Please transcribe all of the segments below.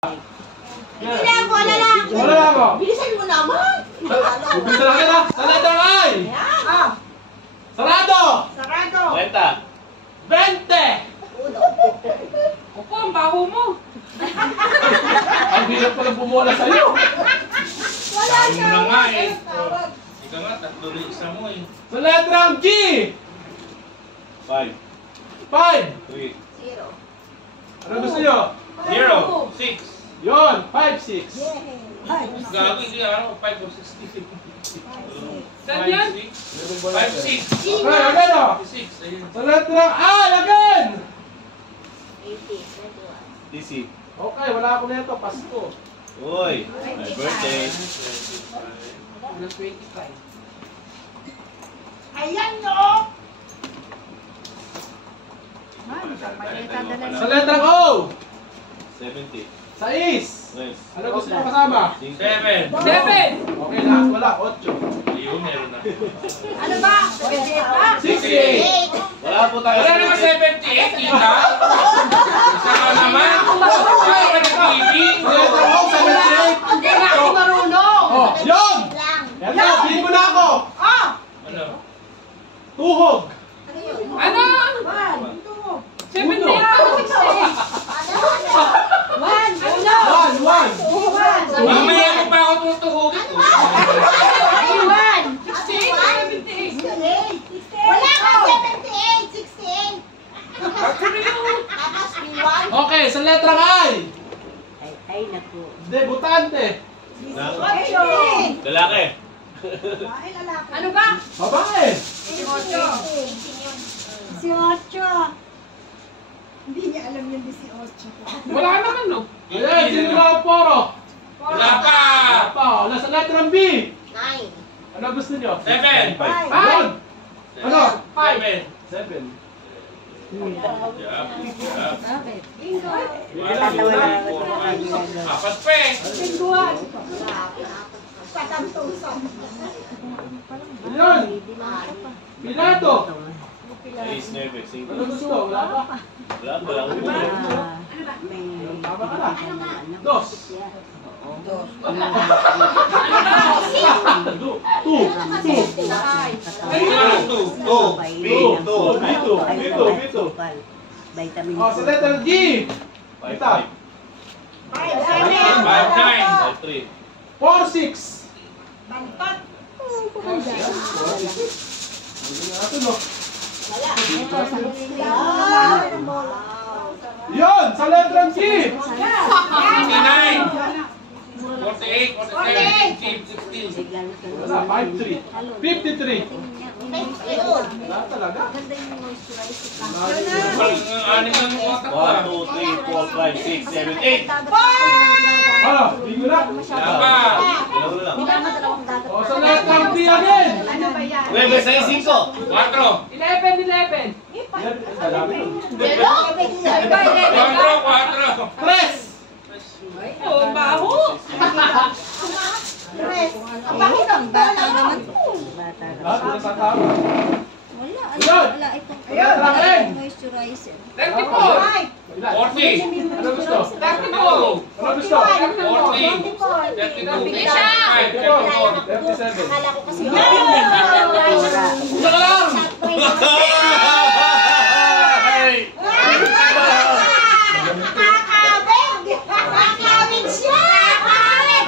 Hindi lang, wala lang. Wala lang ako. Bilisan mo naman. Bilisan lang kita. Sa letter I. Sarado. Sarado. 20. Opo, ang baho mo. Ang hirap pala bumuala sa'yo. Wala siya. Ano nga eh. Ika nga, tatlo rin isa mo eh. Sa letrang G. 5, 5. 3, Zero. Ano gusto nyo? 0, 6. Yon, 5, 6. Gago, hindi ano, 5 o 60. Saan yan? 5, 6. Okay, again o. 6, ayun. Sa letrang I, again. 80, 21. DC. Okay, wala ako nito. Pasko. Uy, my birthday. Ano 25? Ayan no! Sa letrang O. 70. Sa is. Yes. Ano gusto nyo kasama? 7. 7! Okay, lahat wala. 8. Ayun, meron na. Ano ba? 68. Wala po tayo. Wala naman 78, kita! Isa ka naman! Wala ka nag-TV! Sa letrang O, 78. Hindi na ako marunong. Oh, yun! Lang. Yan na, pili mo na ako. Ano? Tuhog. Ano yun? Ano? 78 pa 68! 1. Mamaya mo pa ako tutuhugin ko. 68. Wala ka 78, 68. Tapos B1. Okay, sa letrang I. Ay, naku. Debutante. Lalaki. Ano ba? Babae. 18 yun. Hindi niya alam yung 18. Wala naman, no? Ayan, sino na ang poro? Wala pa. Pa, nasa letrang B. 9. Ano gusto nyo? 7. Yun. Ano? 7. 7. Bakit? Natatawa na ako. Apat pa eh. Ayun. Pilato. Ace, 9, 5. Ano gusto? Wala pa? Wala pa lang. Tama ka na. 2. 2. Vitamin Oh, sa letrang G. 5, Ito. 5, 9. 4, 6. Bantot. Yun! Sa letrang G! 59. 48, 47, 16. Wala, 5, 3. 53. Wala talaga. Anim lang yung otak ko. 1, 2, 3, 4, 5, 6, 7, 8. Ano? Bingo na? Wala pa. O, sa letrang P again! Ano ba yan? Webe, sa 5. 11! 11! Pero? 4. 3! Oh, baho! Bakit ang bola mo? Bata ka. Lahat na sa tama. Wala, Yun! wala itong Letrang N! moisturizer. 34! 40. Ano gusto? 32! Ano gusto? 40. 32. 35. 34. 37. Akala ko kasi Isa ka lang! Nakakabig siya!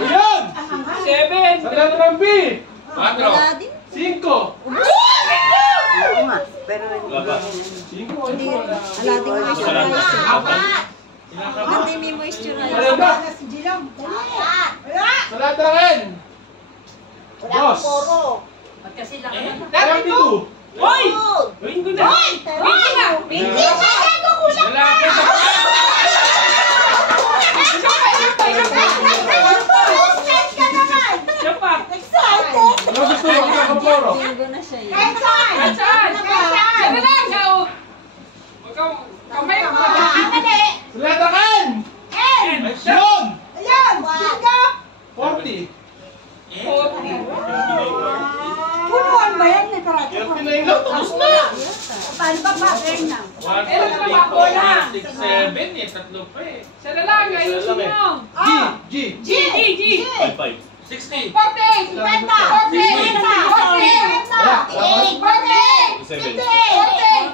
Ayun! 7! Sa letrang B! 4. Wala din. 5! Oo nga, pero Wala pa. 5? hindi. Wala din moisturizer. Hindi may moisturizer. Ano ba? Si Jilong. Sa letrang N! Wala akong poro. Kasi laki na. 32! Hoy! Bingo na! Bingo na! Hindi siya nagkukulang Wala pa sa Excited ka naman! Siya pa! Excited! Ano gusto mo? Kakaporo? Bingo na siya yun. Kahit saan! At saan? Kahit saan! Yan na lang! Yaw! Huwag kang kamay mo! Mali! Sa letrang N! N! Yun! Ayan! Bingo! 40! 40! Punuan ba yan? Nakarate ko. 39 lang, tapos na! Paano ba pa? Fair na. 1, 2, 3, 4, 5, 6, 7. Tatlo pa eh. Siya na lang! Ayos kami. G. G. 5-5. 60. 40. 50. 40. 7.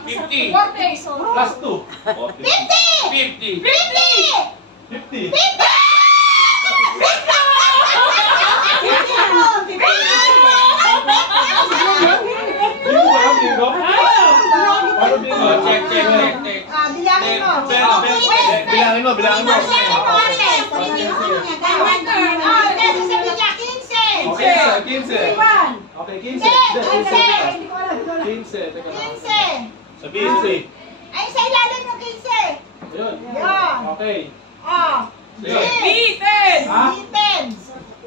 50. 40. Plus 2. 50. 50. Bingo ba yan? Bingo? Ano bingo? Oh, check. Bilangin mo. Bilangin mo, bilangin mo. Okay, 15. Okay, 15. 15. Teka lang. Sabihin si. Ay, sa ilalim mo 15. Ayun. Yan. Okay. Oh. Sige. Ha? B10.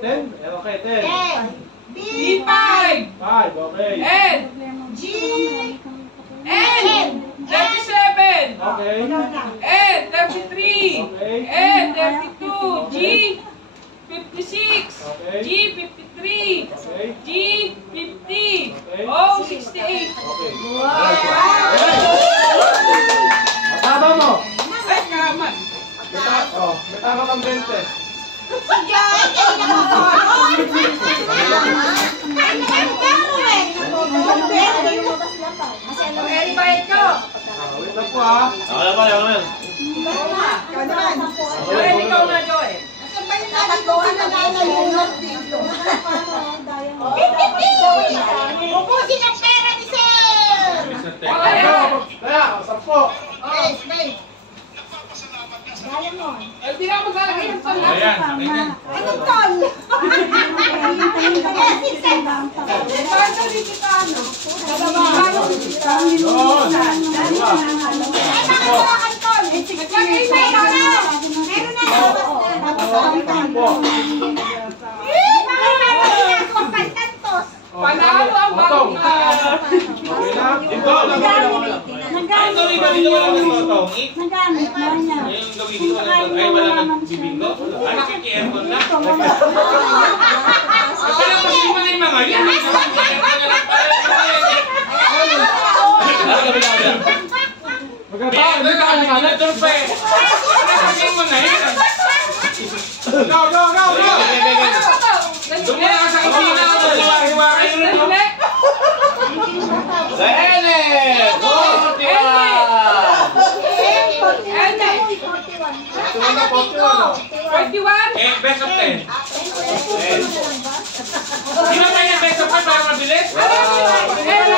10? Okay, 10. 10. B5. 5. Okay. G. N. 37. Okay. N. 33. Okay. N. 32. G. 56. Okay. G. 53. Okay. G. 50. Okay. O. 68. Okay. Wow! Matama mo. Ay, naman. May tama kang 20. Si Joy, kayo na Very bait ko. Wait lang po ha. Ako na ba? Ako na yan. Joy, ikaw na, Joy. Ubusin ang pera ni Sir! Kaya, 10. Hindi na ako maglalagay ng tol. Ayan. Anong tol? Paano dito ka ano? Doon. Ay, bakit wala kang tol? Maglagay na ikaw na! Meron na Tampo. Panalo ang bagong Okay na. Dito, Anthony, ba dito wala nang totong? Nagamit na niya. Ngayong gawin dito wala nang ay wala nang bibingo? Ay, kiki-aircon na. Kaya kasi mga yung mga yan. Magkataon. Hindi ka kanya kanan. Sabihin mo na yan. Go, go, go, go. Doon na sa kusina. Hiwa-hiwain mo rin. Sa Ene! 21. Eh, best of 10. Di ba tayo best of 10 para mabilis? N.